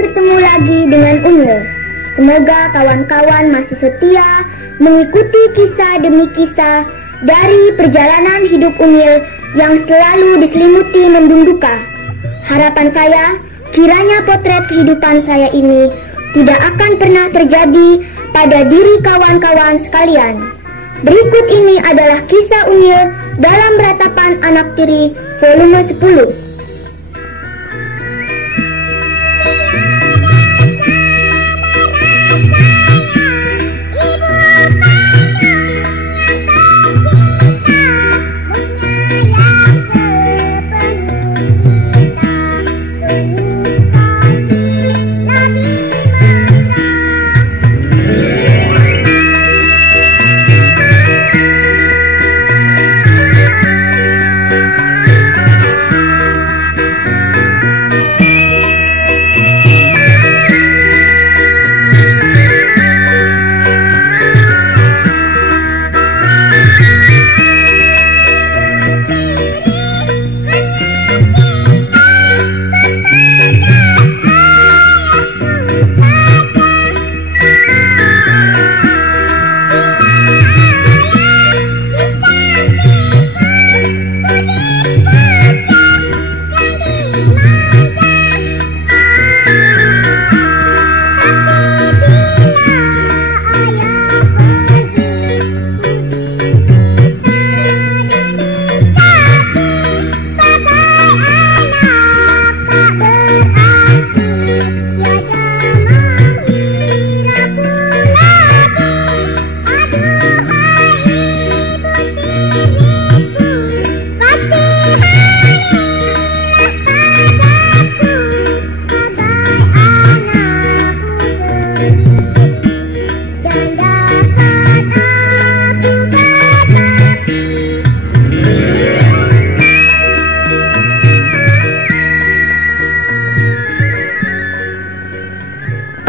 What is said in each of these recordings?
bertemu lagi dengan Unyil. Semoga kawan-kawan masih setia mengikuti kisah demi kisah dari perjalanan hidup Unyil yang selalu diselimuti mendung duka. Harapan saya, kiranya potret kehidupan saya ini tidak akan pernah terjadi pada diri kawan-kawan sekalian. Berikut ini adalah kisah Unyil dalam Ratapan Anak Tiri volume 10.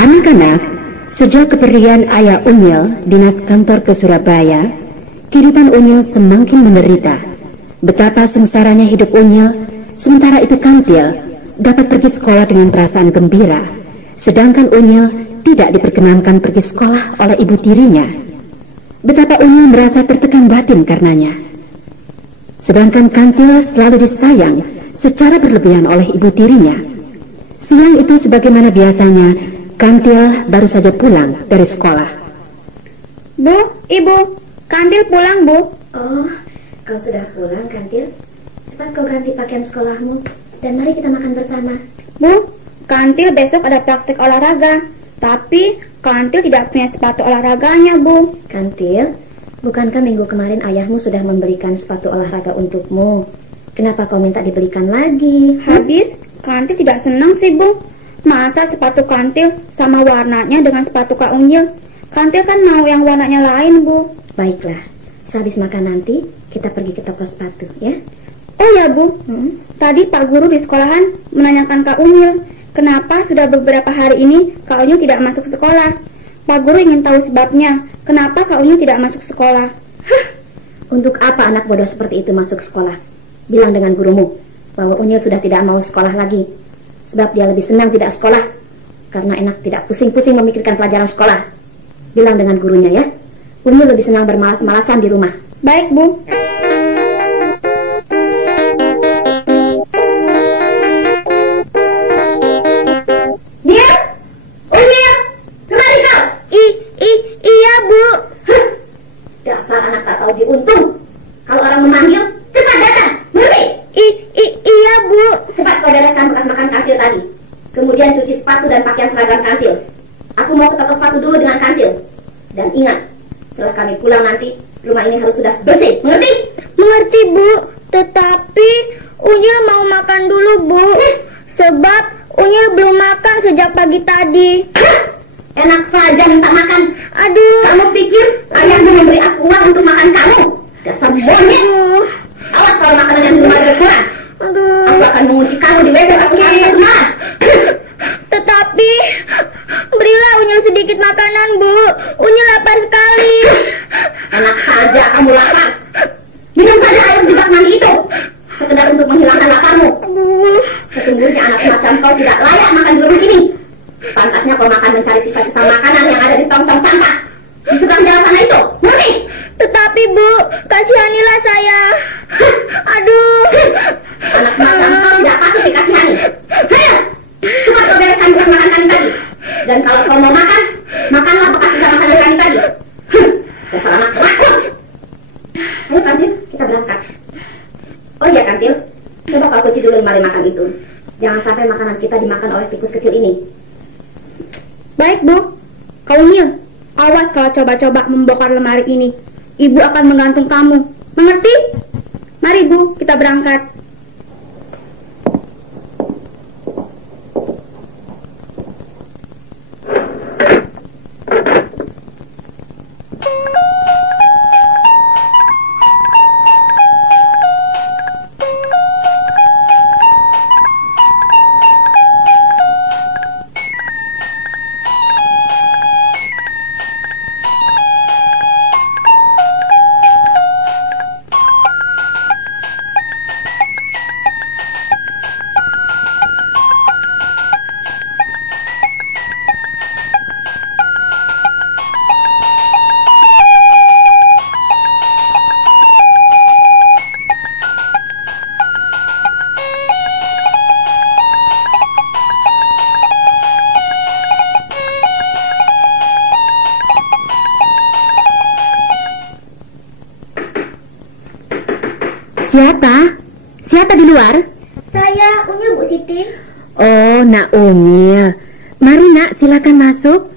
Anak-anak, sejak kepergian ayah Unyil dinas kantor ke Surabaya, kehidupan Unyil semakin menderita. Betapa sengsaranya hidup Unyil, sementara itu Kantil dapat pergi sekolah dengan perasaan gembira, sedangkan Unyil tidak diperkenankan pergi sekolah oleh ibu tirinya. Betapa Unyil merasa tertekan batin karenanya. Sedangkan Kantil selalu disayang secara berlebihan oleh ibu tirinya. Siang itu sebagaimana biasanya, Kantil baru saja pulang dari sekolah. Bu, Ibu, Kantil pulang, Bu. Oh, kau sudah pulang, Kantil? Cepat kau ganti pakaian sekolahmu dan mari kita makan bersama. Bu, Kantil besok ada praktek olahraga, tapi Kantil tidak punya sepatu olahraganya, Bu. Kantil, bukankah minggu kemarin ayahmu sudah memberikan sepatu olahraga untukmu? Kenapa kau minta dibelikan lagi? Habis, Kantil tidak senang sih, Bu. Masa sepatu Kantil sama warnanya dengan sepatu Kak Unyil? Kantil kan mau yang warnanya lain, Bu. Baiklah, sehabis makan nanti kita pergi ke toko sepatu, ya? Oh ya, Bu. Tadi Pak Guru di sekolahan menanyakan Kak Unyil, kenapa sudah beberapa hari ini Kak Unyil tidak masuk sekolah. Pak Guru ingin tahu sebabnya, kenapa Kak Unyil tidak masuk sekolah. Untuk apa anak bodoh seperti itu masuk sekolah? Bilang dengan gurumu bahwa Unyil sudah tidak mau sekolah lagi. Sebab dia lebih senang tidak sekolah, karena enak tidak pusing-pusing memikirkan pelajaran sekolah. Bilang dengan gurunya ya, Unyil lebih senang bermalas-malasan di rumah. Baik, Bu. Dia? Unyil, kemari kau? Iya, Bu. Dasar anak tak tahu diuntung. Kalau orang memanggil, cepat datang, mengerti? Iya, Bu. Cepat kau bereskan bekas makan Kantil tadi. Kemudian cuci sepatu dan pakaian seragam Kantil. Aku mau ke toko sepatu dulu dengan Kantil. Dan ingat, setelah kami pulang nanti, rumah ini harus sudah bersih, mengerti? Mengerti, Bu. Tetapi Unyil mau makan dulu, Bu. Sebab Unyil belum makan sejak pagi tadi. Enak saja minta makan. Aduh. Kamu pikir ayahmu memberi aku uang untuk makan kamu? Dasar monyet. Awas kalau makanan yang belum ada kurang. Aduh. Aku akan mengunci kamu di WC satu hari satu malam. Tetapi berilah Unyil sedikit makanan, Bu. Unyil lapar sekali. Enak saja kamu lapar. Minum saja air di bak mandi itu, sekedar untuk menghilangkan laparmu. Sesungguhnya anak semacam kau tidak layak makan di rumah ini. bekas makan kami tadi. Dan kalau kau mau makan, makanlah bekas sisa makanan kami tadi. Dasar anak rakus. Ayo Kantil, kita berangkat. Oh iya Kantil, coba kau kunci dulu lemari makan itu. Jangan sampai makanan kita dimakan oleh tikus kecil ini. Baik, Bu. Kau Unyil, awas kalau coba-coba membongkar lemari ini. Ibu akan menggantung kamu. Mengerti? Mari, Bu, kita berangkat. Siapa? Siapa di luar? Saya Unyil, Bu Siti. Oh, Nak Unyil. Mari Nak, silakan masuk.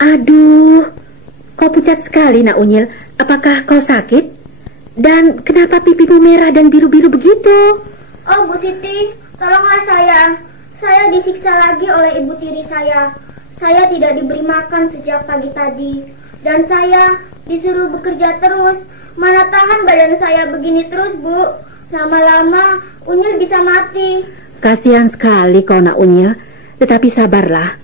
Aduh, kau pucat sekali Nak Unyil. Apakah kau sakit? Dan kenapa pipimu merah dan biru-biru begitu? Oh, Bu Siti, tolonglah saya. Saya disiksa lagi oleh ibu tiri saya. Saya tidak diberi makan sejak pagi tadi. Dan saya disuruh bekerja terus. Mana tahan badan saya begini terus, Bu. Lama-lama Unyil bisa mati. Kasihan sekali kau Nak Unyil. Tetapi sabarlah.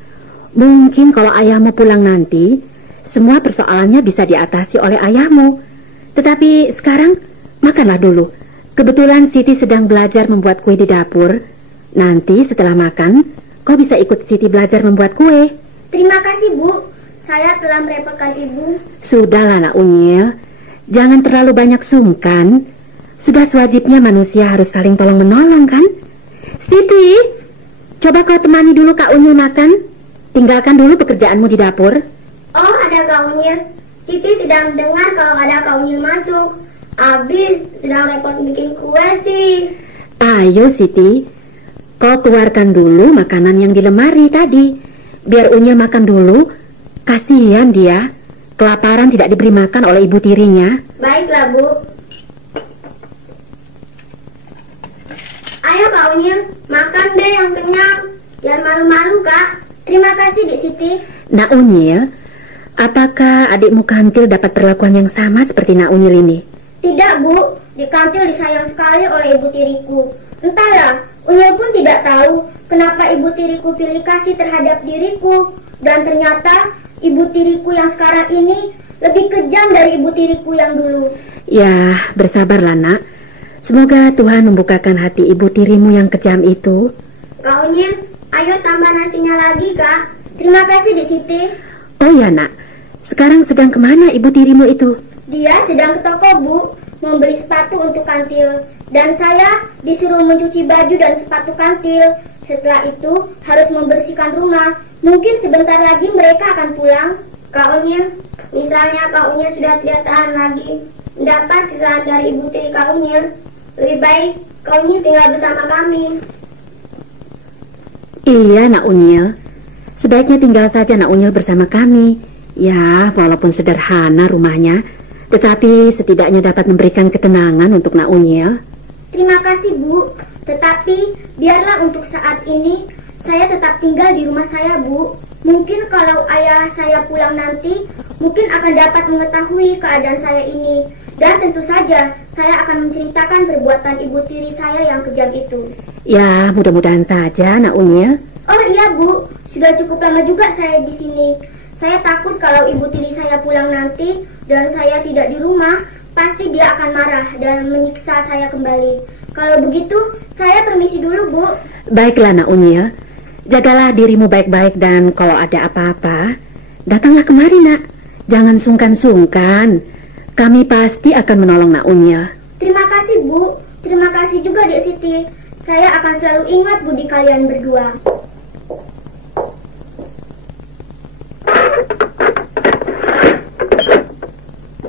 Mungkin kalau ayahmu pulang nanti, semua persoalannya bisa diatasi oleh ayahmu. Tetapi sekarang makanlah dulu. Kebetulan Siti sedang belajar membuat kue di dapur. Nanti setelah makan, kau bisa ikut Siti belajar membuat kue. Terima kasih, Bu. Saya telah merepotkan Ibu. Sudahlah Nak Unyil. Jangan terlalu banyak sungkan. Sudah sewajibnya manusia harus saling tolong-menolong, kan? Siti, coba kau temani dulu Kak Unyil makan. Tinggalkan dulu pekerjaanmu di dapur. Oh, ada Kak Unyil. Siti tidak mendengar kalau ada Kak Unyil masuk. Abis sedang repot bikin kue sih. Ayo Siti, kau keluarkan dulu makanan yang di lemari tadi. Biar Unyil makan dulu. Kasihan dia. Kelaparan tidak diberi makan oleh ibu tirinya. Baiklah, Bu. Ayo Kak Unyil, makan deh yang kenyang. Jangan malu-malu, Kak. Terima kasih, Dik Siti. Nak Unyil, apakah adikmu Kantil dapat perlakuan yang sama seperti Nak Unyil ini? Tidak, Bu. Dik Kantil disayang sekali oleh ibu tiriku. Entahlah, Unyil pun tidak tahu kenapa ibu tiriku pilih kasih terhadap diriku. Dan ternyata ibu tiriku yang sekarang ini lebih kejam dari ibu tiriku yang dulu. Ya, bersabarlah Nak. Semoga Tuhan membukakan hati ibu tirimu yang kejam itu. Kak Unyil, ayo tambah nasinya lagi, Kak. Terima kasih, Dik Siti. Oh ya Nak, sekarang sedang kemana ibu tirimu itu? Dia sedang ke toko, Bu, membeli sepatu untuk Kantil. Dan saya disuruh mencuci baju dan sepatu Kantil. Setelah itu harus membersihkan rumah. Mungkin sebentar lagi mereka akan pulang. Kak Unyil, misalnya Kak Unyil sudah tidak tahan lagi mendapat sisaan dari ibu tiri Kak Unyil, lebih baik Kak Unyil tinggal bersama kami. Iya Nak Unyil, sebaiknya tinggal saja Nak Unyil bersama kami. Ya, walaupun sederhana rumahnya, tetapi setidaknya dapat memberikan ketenangan untuk Nak Unyil. Terima kasih, Bu. Tetapi biarlah untuk saat ini saya tetap tinggal di rumah saya, Bu. Mungkin kalau ayah saya pulang nanti, mungkin akan dapat mengetahui keadaan saya ini. Dan tentu saja, saya akan menceritakan perbuatan ibu tiri saya yang kejam itu. Ya, mudah-mudahan saja Nak Unyil. Oh iya, Bu. Sudah cukup lama juga saya di sini. Saya takut kalau ibu tiri saya pulang nanti dan saya tidak di rumah, pasti dia akan marah dan menyiksa saya kembali. Kalau begitu, saya permisi dulu, Bu. Baiklah Nak Unyil. Jagalah dirimu baik-baik dan kalau ada apa-apa, datanglah kemari Nak. Jangan sungkan-sungkan. Kami pasti akan menolong Nak Unyil. Terima kasih, Bu. Terima kasih juga, Dek Siti. Saya akan selalu ingat budi kalian berdua.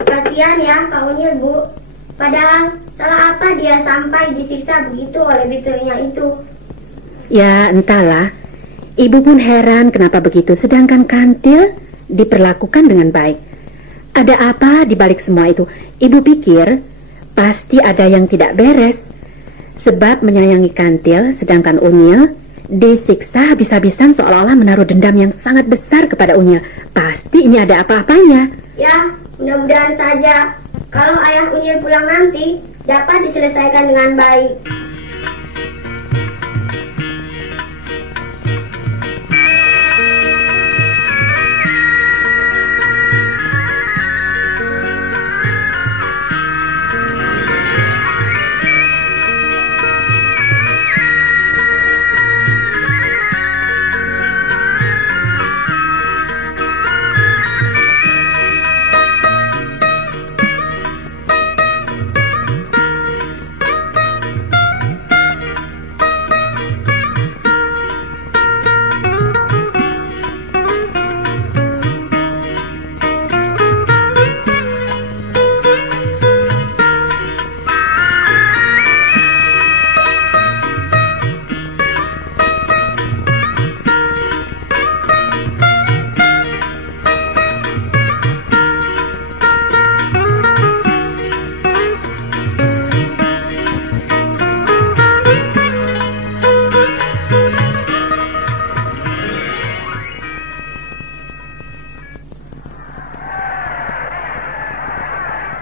Kasihan ya Kak Unyil, Bu. Padahal salah apa dia sampai disiksa begitu oleh biturnya itu? Ya, entahlah. Ibu pun heran kenapa begitu, sedangkan Kantil diperlakukan dengan baik. Ada apa di balik semua itu? Ibu pikir pasti ada yang tidak beres. Sebab menyayangi Kantil, sedangkan Unyil disiksa habis-habisan seolah-olah menaruh dendam yang sangat besar kepada Unyil. Pasti ini ada apa-apanya. Ya, mudah-mudahan saja. Kalau ayah Unyil pulang nanti, dapat diselesaikan dengan baik.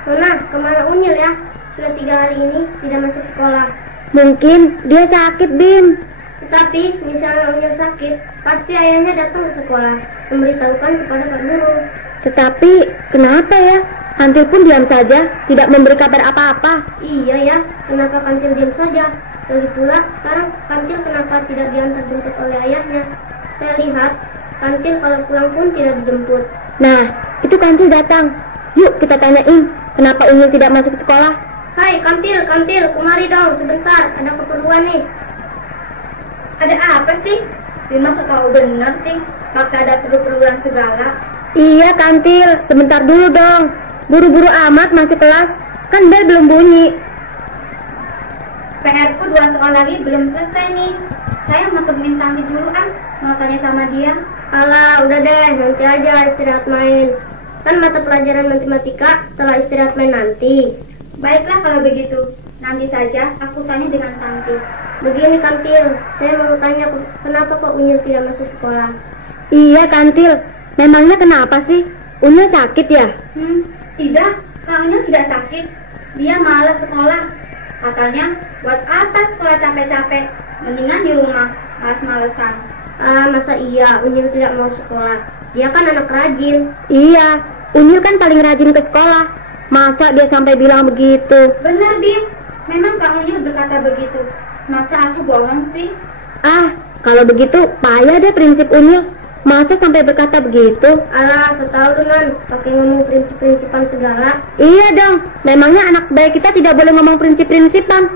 Nona, kemana Unyil ya? Sudah 3 hari ini tidak masuk sekolah. Mungkin dia sakit, Bim. Tetapi misalnya Unyil sakit, pasti ayahnya datang ke sekolah memberitahukan kepada Pak Guru. Tetapi kenapa ya? Kantil pun diam saja, tidak memberi kabar apa-apa. Iya ya, kenapa Kantil diam saja? Lagi pula sekarang Kantil kenapa tidak diantar jemput oleh ayahnya? Saya lihat Kantil kalau pulang pun tidak dijemput. Nah, itu Kantil datang. Yuk kita tanyain, kenapa Unyil tidak masuk sekolah? Hai Kantil, kemari dong sebentar, ada keperluan nih. Ada apa sih? Bima kau benar sih, pakai ada perlu-perluan segala. Iya Kantil, sebentar dulu dong. Buru-buru amat masuk kelas, kan bel belum bunyi. PR-ku 2 soal lagi belum selesai nih. Saya mau temuin Tanti dulu mau tanya sama dia. Alah, udah deh, nanti aja istirahat main. Kan mata pelajaran matematika setelah istirahat main nanti. Baiklah kalau begitu, nanti saja aku tanya dengan Tanti. Begini Kantil, saya mau tanya kenapa kok Unyil tidak masuk sekolah? Iya Kantil, memangnya kenapa sih? Unyil sakit ya? Tidak, Kak Unyil tidak sakit. Dia malas sekolah. Katanya, buat apa sekolah capek-capek? Mendingan di rumah, males-malesan. Masa iya Unyil tidak mau sekolah? Dia kan anak rajin. Iya, Unyil kan paling rajin ke sekolah. Masa dia sampai bilang begitu? Benar, Bim. Memang Kak Unyil berkata begitu. Masa aku bohong sih? Kalau begitu payah deh prinsip Unyil. Masa sampai berkata begitu? Alah, setahu non, pakai ngomong prinsip-prinsipan segala. Iya dong, memangnya anak sebaya kita tidak boleh ngomong prinsip-prinsipan.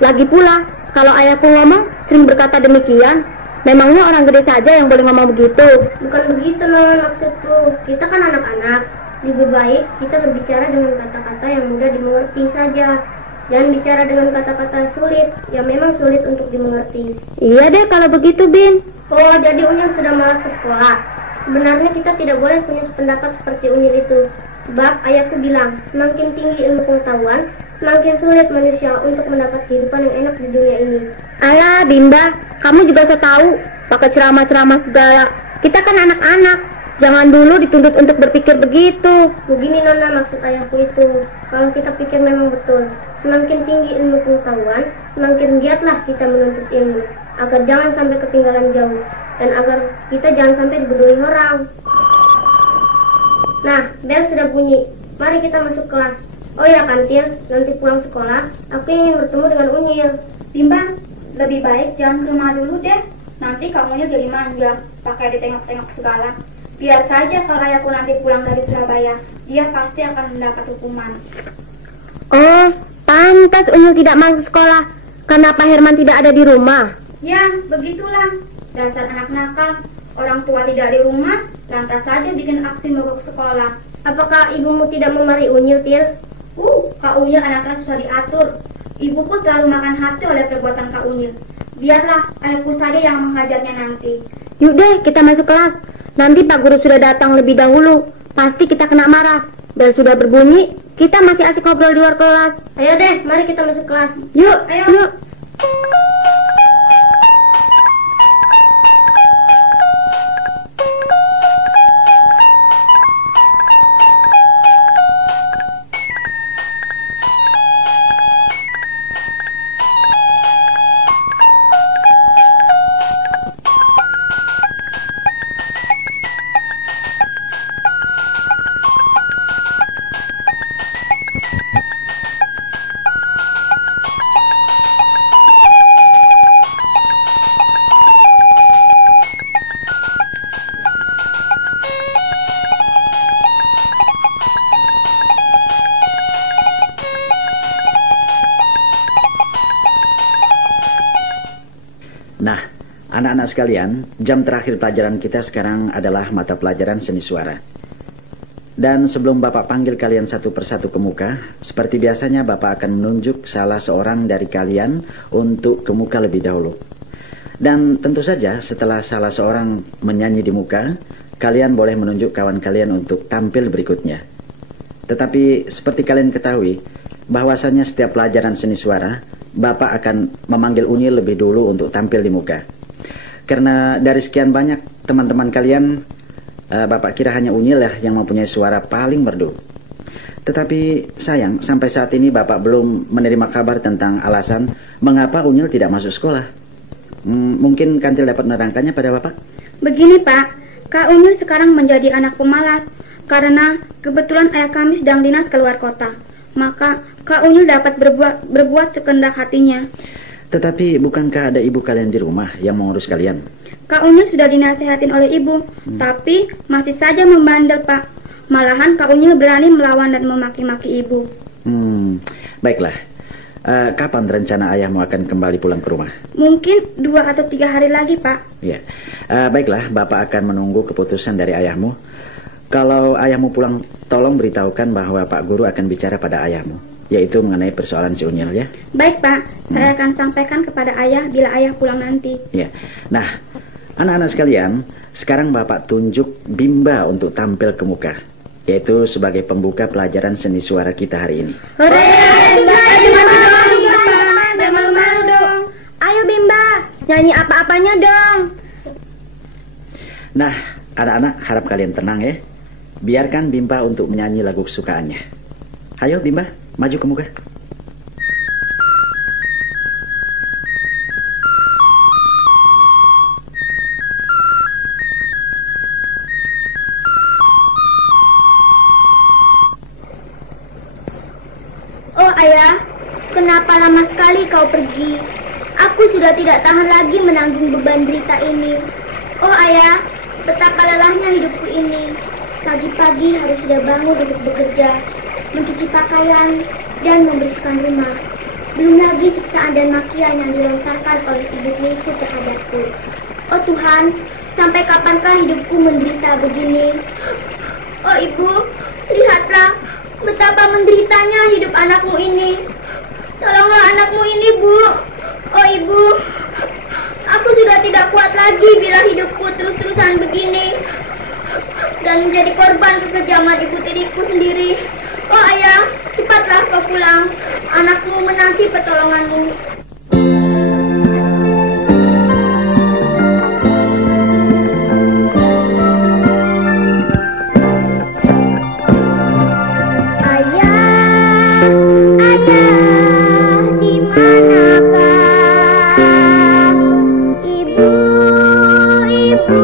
Lagi pula, kalau ayahku ngomong sering berkata demikian. Memangnya orang gede saja yang boleh ngomong begitu? Bukan begitu non, maksudku. Kita kan anak-anak. Lebih baik kita berbicara dengan kata-kata yang mudah dimengerti saja. Jangan bicara dengan kata-kata sulit, yang memang sulit untuk dimengerti. Iya deh kalau begitu, Bin. Oh, jadi Unyil sudah malas ke sekolah. Sebenarnya kita tidak boleh punya pendapat seperti Unyil itu. Sebab ayahku bilang, semakin tinggi ilmu pengetahuan, semakin sulit manusia untuk mendapat kehidupan yang enak di dunia ini. Alah, Bimba, kamu juga so tahu, pakai ceramah-ceramah segala. Kita kan anak-anak, jangan dulu dituntut untuk berpikir begitu. Begini Nona maksud ayahku itu, kalau kita pikir memang betul, semakin tinggi ilmu pengetahuan, semakin giatlah kita menuntut ilmu, agar jangan sampai ketinggalan jauh, dan agar kita jangan sampai dibodohi orang. Nah, bel sudah bunyi, mari kita masuk kelas. Oh ya Kantil, nanti pulang sekolah, aku ingin bertemu dengan Unyil. Bimbang, lebih baik jangan ke rumah dulu deh. Nanti kamunya jadi manja, pakai ditengok-tengok segala. Biar saja kalau ayahku nanti pulang dari Surabaya, dia pasti akan mendapat hukuman. Oh, pantas Unyil tidak masuk sekolah, Kenapa Herman tidak ada di rumah? Ya, begitulah. Dasar anak nakal. Orang tua tidak di rumah, lantas saja bikin aksi mogok sekolah. Apakah ibumu tidak memari Unyil, Til? Kak Unyil anaknya susah diatur. Ibuku terlalu makan hati oleh perbuatan Kak Unyil. Biarlah ayahku saja yang menghajarnya nanti. Yuk deh, kita masuk kelas. Nanti Pak Guru sudah datang lebih dahulu. Pasti kita kena marah. Dan sudah berbunyi, kita masih asik ngobrol di luar kelas. Ayo deh, mari kita masuk kelas. Yuk, Ayo. yuk. Nah, anak-anak sekalian, jam terakhir pelajaran kita sekarang adalah mata pelajaran seni suara. Dan sebelum Bapak panggil kalian satu persatu ke muka, seperti biasanya Bapak akan menunjuk salah seorang dari kalian untuk ke muka lebih dahulu. Dan tentu saja setelah salah seorang menyanyi di muka, kalian boleh menunjuk kawan kalian untuk tampil berikutnya. Tetapi seperti kalian ketahui, bahwasanya setiap pelajaran seni suara, Bapak akan memanggil Unyil lebih dulu untuk tampil di muka. Karena dari sekian banyak teman-teman kalian, Bapak kira hanya Unyil lah yang mempunyai suara paling merdu. Tetapi sayang, sampai saat ini Bapak belum menerima kabar tentang alasan mengapa Unyil tidak masuk sekolah. Mungkin Kantil dapat menerangkannya pada Bapak? Begini Pak, Kak Unyil sekarang menjadi anak pemalas karena kebetulan ayah kami sedang dinas keluar kota. Maka Kak Unyil dapat berbuat sekehendak hatinya. Tetapi bukankah ada ibu kalian di rumah yang mengurus kalian? Kak Unyil sudah dinasehatin oleh ibu, tapi masih saja membandel Pak. Malahan Kak Unyil berani melawan dan memaki-maki ibu. Baiklah. Kapan rencana ayahmu akan kembali pulang ke rumah? Mungkin 2 atau 3 hari lagi Pak. Ya, baiklah. Bapak akan menunggu keputusan dari ayahmu. Kalau ayahmu pulang, tolong beritahukan bahwa Pak Guru akan bicara pada ayahmu, yaitu mengenai persoalan si Unyil, ya. Baik Pak, saya akan sampaikan kepada ayah bila ayah pulang nanti. Ya. Nah, anak-anak sekalian, sekarang Bapak tunjuk Bimba untuk tampil ke muka, yaitu sebagai pembuka pelajaran seni suara kita hari ini. Malu-malu dong. Ayo Bimba, nyanyi apa-apanya dong. Nah, anak-anak harap kalian tenang ya. Biarkan Bimba untuk menyanyi lagu kesukaannya. Ayo Bimba, maju ke muka. Oh ayah, kenapa lama sekali kau pergi? Aku sudah tidak tahan lagi menanggung beban derita ini. Oh ayah, betapa lelahnya hidupku ini. Pagi-pagi harus sudah bangun untuk bekerja, mencuci pakaian, dan membersihkan rumah. Belum lagi siksaan dan makian yang dilontarkan oleh ibu tiriku terhadapku. Oh Tuhan, sampai kapankah hidupku menderita begini? Oh ibu, lihatlah betapa menderitanya hidup anakmu ini. Tolonglah anakmu ini, Bu. Oh ibu, aku sudah tidak kuat lagi bila hidupku terus-terusan begini dan menjadi korban kekejaman ibu tiriku sendiri. Oh ayah, cepatlah kau pulang. Anakmu menanti pertolonganmu. Ibu,